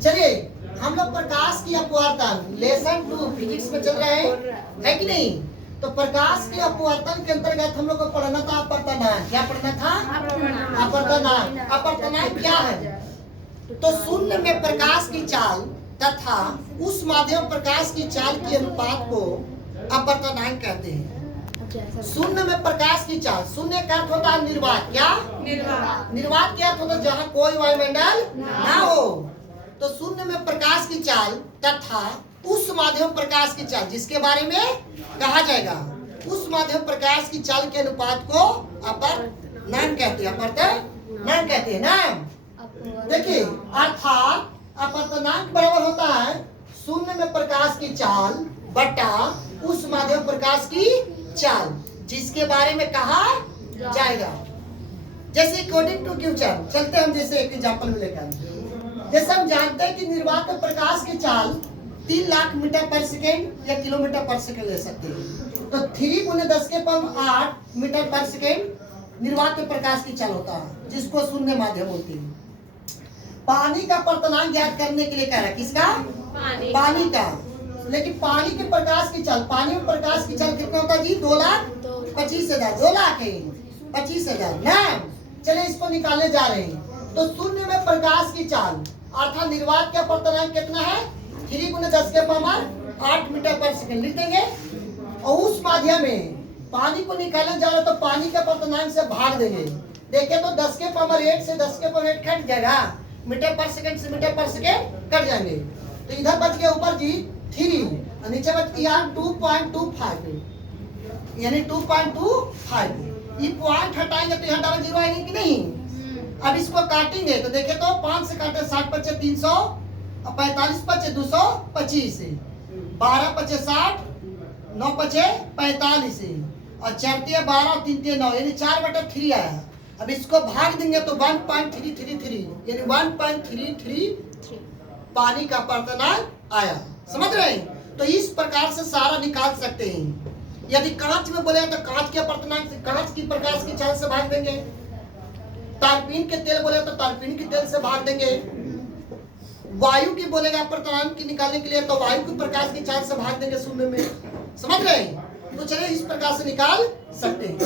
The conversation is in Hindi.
चलिए हम लोग प्रकाश की अपवर्तन लेसन 2 फिजिक्स में चल रहे हैं, है कि नहीं? तो प्रकाश के अपवर्तन के अंतर्गत हम लोग को पढ़ना था अपवर्तनांक। क्या पढ़ना था? अपवर्तनांक। अपवर्तनांक क्या है? तो शून्य में प्रकाश की चाल तथा उस माध्यम प्रकाश की चाल के अनुपात को अपवर्तनांक कहते हैं। शून्य में प्रकाश की चाल, शून्य का अर्थ होता है निर्वात। क्या? निर्वात क्या अर्थ होता है? जहाँ कोई वायुमंडल ना हो। तो शून्य में प्रकाश की चाल तथा उस माध्यम प्रकाश की चाल जिसके बारे में कहा जाएगा, उस माध्यम प्रकाश की चाल के अनुपात को अपवर्तनांक कहते हैं। अपवर्तनांक कहते हैं ना। देखिए अर्थात अपवर्तनांक बराबर होता है शून्य में प्रकाश की चाल बटा उस माध्यम प्रकाश की चाल जिसके बारे में कहा जाएगा। जैसे अकॉर्डिंग टू फ्यूचर चलते हम, जैसे एक एग्जांपल में लेकर, जैसे हम जानते हैं कि निर्वात में प्रकाश की चाल 3 लाख मीटर पर सेकेंड या किलोमीटर पर सेकेंड ले सकते हैं। तो 3 × 10⁸ मीटर पर सेकेंड निर्वात में प्रकाश की चाल होता है, जिसको शून्य माध्यम होती है। पानी का अपवर्तनांक ज्ञात करने के लिए कह रहा है, किसका? पानी का। लेकिन पानी के प्रकाश की चाल, पानी में प्रकाश की चाल कितना होता है जी? 2,25,000। 2,25,000 ना। चलिए इसको निकालने जा रहे हैं। तो शून्य में प्रकाश की चाल अर्थात निर्वात का अपवर्तनांक कितना है? 3 × 10⁸ मीटर पर सेकेंड लिख देंगे। और उस माध्यम में पानी को निकालने जा रहे तो पानी के अपवर्तनांक से भाग देंगे। देखिए तो 10⁸ से 10⁸ कट जाएगा, मीटर पर सेकेंड से मीटर पर सेकेंड कट जाएंगे। तो इधर बच गया ऊपर जी 3 और नीचे बच गया 2.25, यानी 2.25। ये पॉइंट हटाएंगे तो यहाँ डबल जीरो आएंगे कि नहीं? अब इसको काटेंगे तो देखे तो 5 से काटे 60 बचे 300 और 45 बचे 225, 12 बचे 60, 9 बचे 45 और 4 12 और 3 9, यानी 4/3 आया। अब इसको भाग देंगे तो 1.333 यानी 1.33 पानी का अपवर्तनांक आया। समझ रहे हैं? तो इस प्रकार से सारा निकाल सकते हैं। यदि कांच में बोले तो कांच के अपवर्तनांक से, कांच की प्रकाश की चाल से भाग देंगे। तारपीन के तेल बोले तो तारपीन के तेल से भाग देंगे। वायु की बोलेगा अपवर्तनांक की निकालने के लिए तो वायु की प्रकाश की चाल से भाग देंगे शून्य में। समझ रहे हैं? तो चलिए इस प्रकार से निकाल सकते हैं।